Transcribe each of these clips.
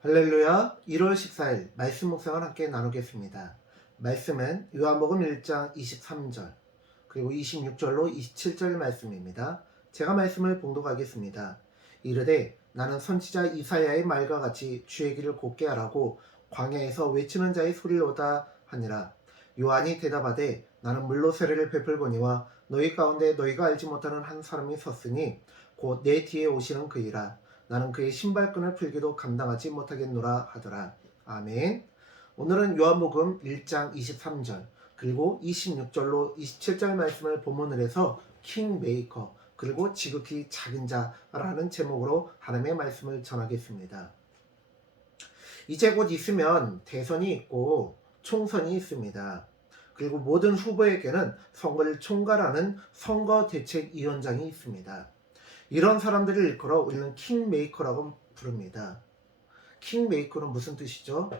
할렐루야. 1월 14일 말씀 묵상을 함께 나누겠습니다. 말씀은 요한복음 1장 23절 그리고 26절로 27절 말씀입니다. 제가 말씀을 봉독하겠습니다. 이르되 나는 선지자 이사야의 말과 같이 주의 길을 곧게 하라고 광야에서 외치는 자의 소리로다 하니라. 요한이 대답하되 나는 물로 세례를 베풀거니와 너희 가운데 너희가 알지 못하는 한 사람이 섰으니 곧 내 뒤에 오시는 그이라. 나는 그의 신발끈을 풀기도 감당하지 못하겠노라 하더라. 아멘. 오늘은 요한복음 1장 23절 그리고 26절로 27절 말씀을 본문을 해서 킹메이커 그리고 지극히 작은 자라는 제목으로 하나님의 말씀을 전하겠습니다. 이제 곧 있으면 대선이 있고 총선이 있습니다. 그리고 모든 후보에게는 선거를 총괄하는 선거대책위원장이 있습니다. 이런 사람들을 일컬어 우리는 킹메이커라고 부릅니다. 킹메이커는 무슨 뜻이죠?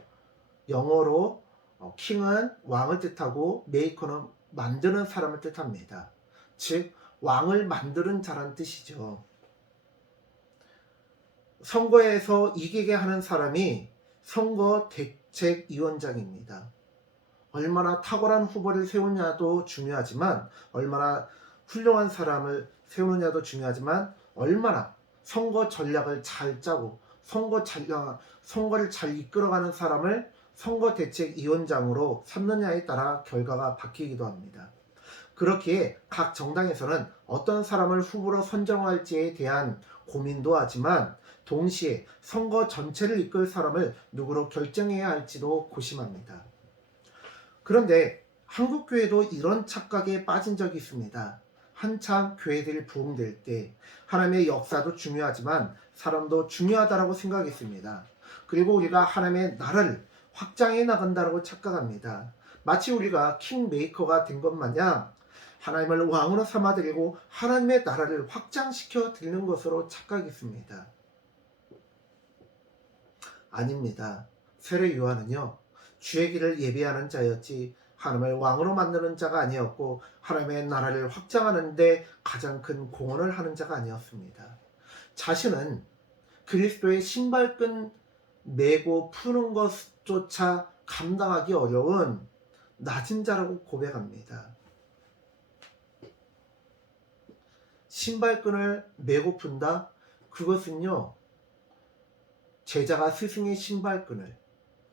영어로 킹은 왕을 뜻하고 메이커는 만드는 사람을 뜻합니다. 즉 왕을 만드는 자란 뜻이죠. 선거에서 이기게 하는 사람이 선거대책위원장입니다. 얼마나 탁월한 후보를 세우냐도 중요하지만 얼마나 훌륭한 사람을 세우느냐도 중요하지만 얼마나 선거 전략을 잘 짜고 선거를 잘 이끌어가는 사람을 선거대책위원장으로 삼느냐에 따라 결과가 바뀌기도 합니다. 그렇기에 각 정당에서는 어떤 사람을 후보로 선정할지에 대한 고민도 하지만 동시에 선거 전체를 이끌 사람을 누구로 결정해야 할지도 고심합니다. 그런데 한국교회도 이런 착각에 빠진 적이 있습니다. 한참 교회들이 부흥될 때 하나님의 역사도 중요하지만 사람도 중요하다고 생각했습니다. 그리고 우리가 하나님의 나라를 확장해 나간다고 착각합니다. 마치 우리가 킹메이커가 된 것 마냥 하나님을 왕으로 삼아드리고 하나님의 나라를 확장시켜 드리는 것으로 착각했습니다. 아닙니다. 세례 요한은요, 주의 길을 예비하는 자였지 하나님을 왕으로 만드는 자가 아니었고 하나님의 나라를 확장하는 데 가장 큰 공헌을 하는 자가 아니었습니다. 자신은 그리스도의 신발끈 메고 푸는 것조차 감당하기 어려운 낮은 자라고 고백합니다. 신발끈을 메고 푼다? 그것은요, 제자가 스승의 신발끈을,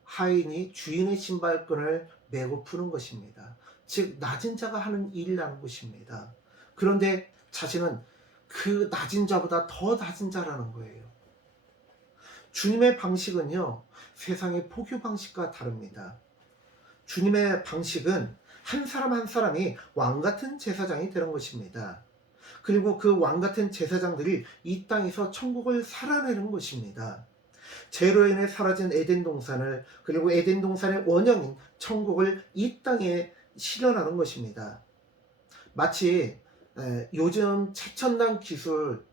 하인이 주인의 신발끈을 메고 푸는 것입니다. 즉 낮은 자가 하는 일이라는 것입니다. 그런데 자신은 그 낮은 자보다 더 낮은 자라는 거예요. 주님의 방식은요, 세상의 포교 방식과 다릅니다. 주님의 방식은 한 사람 한 사람이 왕같은 제사장이 되는 것입니다. 그리고 그 왕같은 제사장들이 이 땅에서 천국을 살아내는 것입니다. 죄로 인해 사라진 에덴 동산을, 그리고 에덴 동산의 원형인 천국을 이 땅에 실현하는 것입니다. 마치 요즘 최첨단 기술,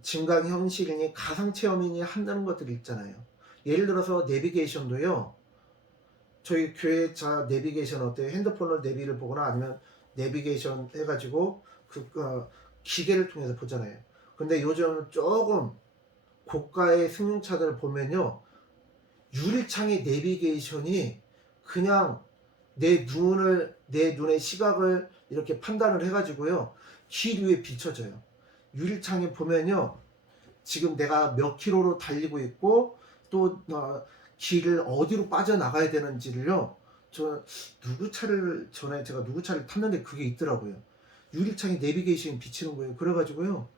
증강현실이니 가상체험이니 한다는 것들이 있잖아요. 예를 들어서 내비게이션도요, 저희 교회 내비게이션 어때요? 핸드폰으로 내비를 보거나 아니면 내비게이션 해가지고 기계를 통해서 보잖아요. 근데 요즘 조금 고가의 승용차들 보면요, 유리창의 내비게이션이 그냥 내 눈의 시각을 이렇게 판단을 해가지고요, 길 위에 비춰져요. 유리창에 보면요, 지금 내가 몇 킬로로 달리고 있고 또 길을 어디로 빠져나가야 되는지를요, 전에 제가 누구 차를 탔는데 그게 있더라고요. 유리창에 내비게이션이 비치는 거예요. 그래가지고요,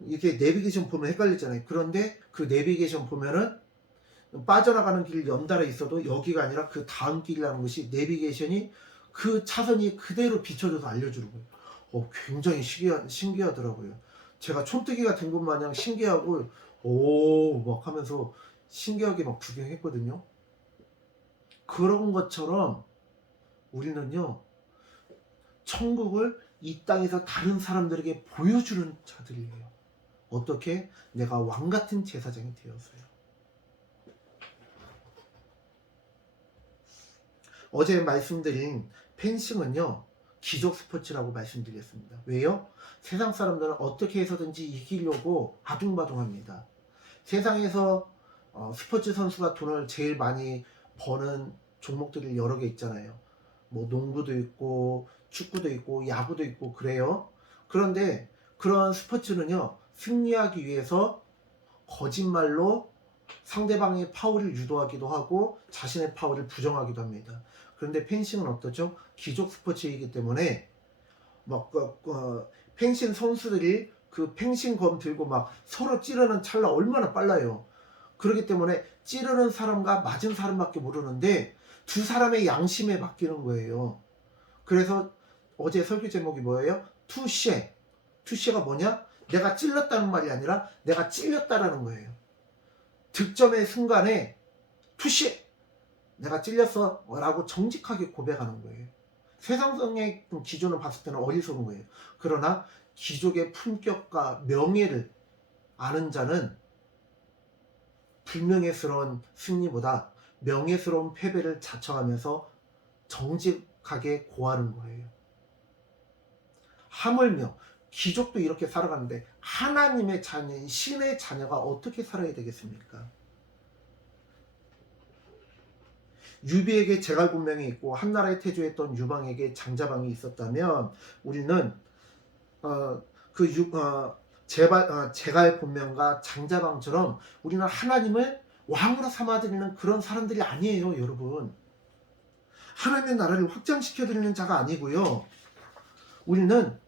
이렇게 내비게이션 보면 헷갈리잖아요. 그런데 그 내비게이션 보면은 빠져나가는 길 연달아 있어도 여기가 아니라 그 다음 길이라는 것이 내비게이션이 그 차선이 그대로 비춰져서 알려주는 거예요. 굉장히 신기하더라고요. 제가 촌뜨기가 된 것 마냥 신기하고 막 하면서 신기하게 막 구경했거든요. 그런 것처럼 우리는요, 천국을 이 땅에서 다른 사람들에게 보여주는 자들이에요. 어떻게? 내가 왕같은 제사장이 되어서요. 어제 말씀드린 펜싱은요, 기적 스포츠라고 말씀드렸습니다. 왜요? 세상 사람들은 어떻게 해서든지 이기려고 아둥바둥합니다. 세상에서 스포츠 선수가 돈을 제일 많이 버는 종목들이 여러 개 있잖아요. 뭐 농구도 있고 축구도 있고 야구도 있고 그래요. 그런데 그런 스포츠는요, 승리하기 위해서 거짓말로 상대방의 파울을 유도하기도 하고 자신의 파울을 부정하기도 합니다. 그런데 펜싱은 어떠죠? 기족 스포츠이기 때문에 막 펜싱 선수들이 그 펜싱검 들고 막 서로 찌르는 찰나 얼마나 빨라요. 그렇기 때문에 찌르는 사람과 맞은 사람밖에 모르는데 두 사람의 양심에 맡기는 거예요. 그래서 어제 설교 제목이 뭐예요? 투쉐. 투쉐가 뭐냐? 내가 찔렀다는 말이 아니라 내가 찔렸다라는 거예요. 득점의 순간에 투쉐, 내가 찔렸어 라고 정직하게 고백하는 거예요. 세상의 기준을 봤을 때는 어리석은 거예요. 그러나 귀족의 품격과 명예를 아는 자는 불명예스러운 승리보다 명예스러운 패배를 자처하면서 정직하게 고하는 거예요. 하물며 귀족도 이렇게 살아가는데 하나님의 자녀인 신의 자녀가 어떻게 살아야 되겠습니까? 유비에게 제갈공명이 있고 한나라에 태조했던 유방에게 장자방이 있었다면 우리는 제갈공명과 장자방처럼 우리는 하나님을 왕으로 삼아드리는 그런 사람들이 아니에요, 여러분. 하나님의 나라를 확장시켜드리는 자가 아니고요. 우리는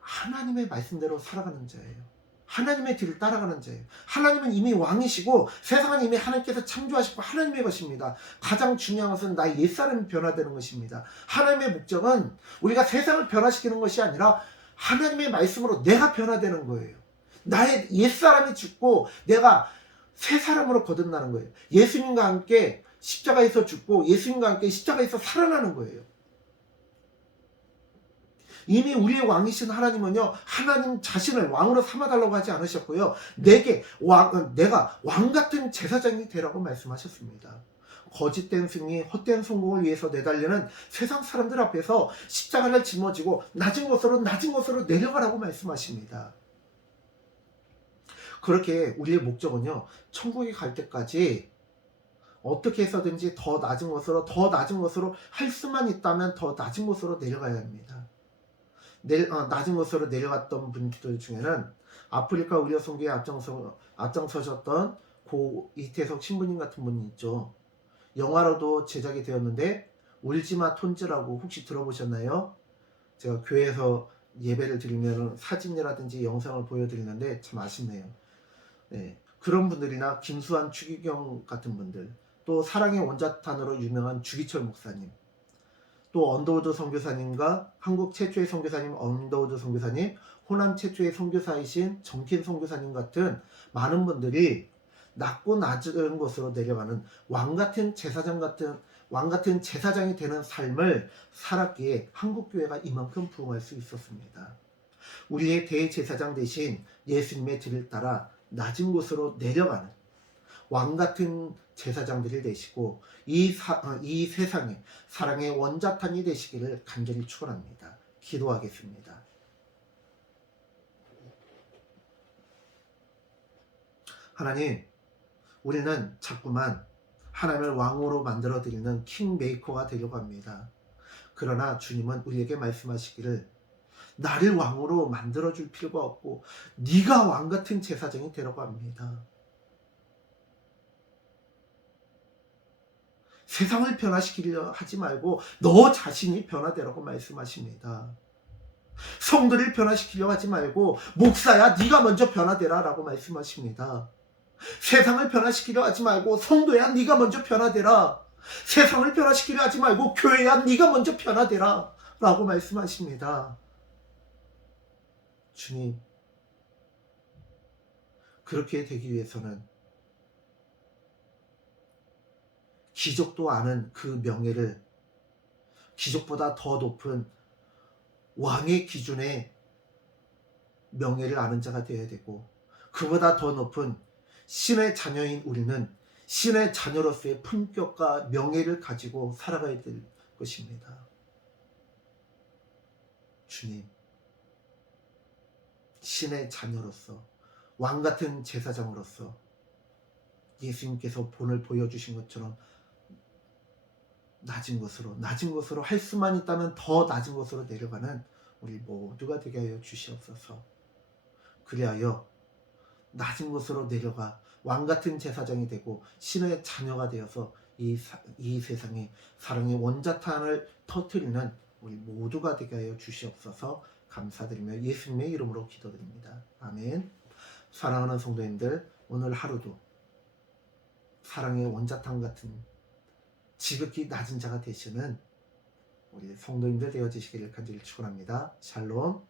하나님의 말씀대로 살아가는 자예요. 하나님의 길을 따라가는 자예요. 하나님은 이미 왕이시고 세상은 이미 하나님께서 창조하시고 하나님의 것입니다. 가장 중요한 것은 나의 옛사람이 변화되는 것입니다. 하나님의 목적은 우리가 세상을 변화시키는 것이 아니라 하나님의 말씀으로 내가 변화되는 거예요. 나의 옛사람이 죽고 내가 새 사람으로 거듭나는 거예요. 예수님과 함께 십자가에서 죽고 예수님과 함께 십자가에서 살아나는 거예요. 이미 우리의 왕이신 하나님은요, 하나님 자신을 왕으로 삼아달라고 하지 않으셨고요, 내가 왕같은 제사장이 되라고 말씀하셨습니다. 거짓된 승리, 헛된 성공을 위해서 내달리는 세상 사람들 앞에서 십자가를 짊어지고 낮은 곳으로 내려가라고 말씀하십니다. 그렇게 우리의 목적은요, 천국에 갈 때까지 어떻게 해서든지 더 낮은 곳으로 할 수만 있다면 더 낮은 곳으로 내려가야 합니다. 낮은 곳으로 내려갔던 분들 중에는 아프리카 의료 선교에 앞장서셨던 고 이태석 신부님 같은 분이 있죠. 영화로도 제작이 되었는데 울지마 톤즈라고 혹시 들어보셨나요? 제가 교회에서 예배를 드리면 사진이라든지 영상을 보여드리는데 참 아쉽네요. 네, 그런 분들이나 김수환 추기경 같은 분들, 또 사랑의 원자탄으로 유명한 주기철 목사님, 또 언더우드 선교사님과 한국 최초의 선교사님 언더우드 선교사님, 호남 최초의 선교사이신 정킨 선교사님 같은 많은 분들이 낮고 낮은 곳으로 내려가는 왕같은 제사장이 되는 삶을 살았기에 한국교회가 이만큼 부흥할 수 있었습니다. 우리의 대제사장 대신 예수님의 뒤를 따라 낮은 곳으로 내려가는 왕같은 제사장들이 되시고 이 세상에 사랑의 원자탄이 되시기를 간절히 축원합니다. 기도하겠습니다. 하나님, 우리는 자꾸만 하나님을 왕으로 만들어드리는 킹메이커가 되려고 합니다. 그러나 주님은 우리에게 말씀하시기를 나를 왕으로 만들어줄 필요가 없고 네가 왕같은 제사장이 되라고 합니다. 세상을 변화시키려 하지 말고 너 자신이 변화되라고 말씀하십니다. 성도를 변화시키려 하지 말고 목사야 네가 먼저 변화되라 라고 말씀하십니다. 세상을 변화시키려 하지 말고 성도야 네가 먼저 변화되라. 세상을 변화시키려 하지 말고 교회야 네가 먼저 변화되라 라고 말씀하십니다. 주님, 그렇게 되기 위해서는 귀족도 아는 그 명예를 귀족보다 더 높은 왕의 기준의 명예를 아는 자가 되어야 되고, 그보다 더 높은 신의 자녀인 우리는 신의 자녀로서의 품격과 명예를 가지고 살아가야 될 것입니다. 주님, 신의 자녀로서 왕 같은 제사장으로서 예수님께서 본을 보여주신 것처럼 낮은 곳으로 할 수만 있다면 더 낮은 곳으로 내려가는 우리 모두가 되게 하여 주시옵소서. 그리하여 낮은 곳으로 내려가 왕 같은 제사장이 되고 신의 자녀가 되어서 이 세상에 사랑의 원자탄을 터뜨리는 우리 모두가 되게 하여 주시옵소서. 감사드리며 예수님의 이름으로 기도드립니다. 아멘. 사랑하는 성도님들, 오늘 하루도 사랑의 원자탄 같은 지극히 낮은 자가 되시는 우리 성도님들 되어지시기를 간절히 축원합니다. 샬롬.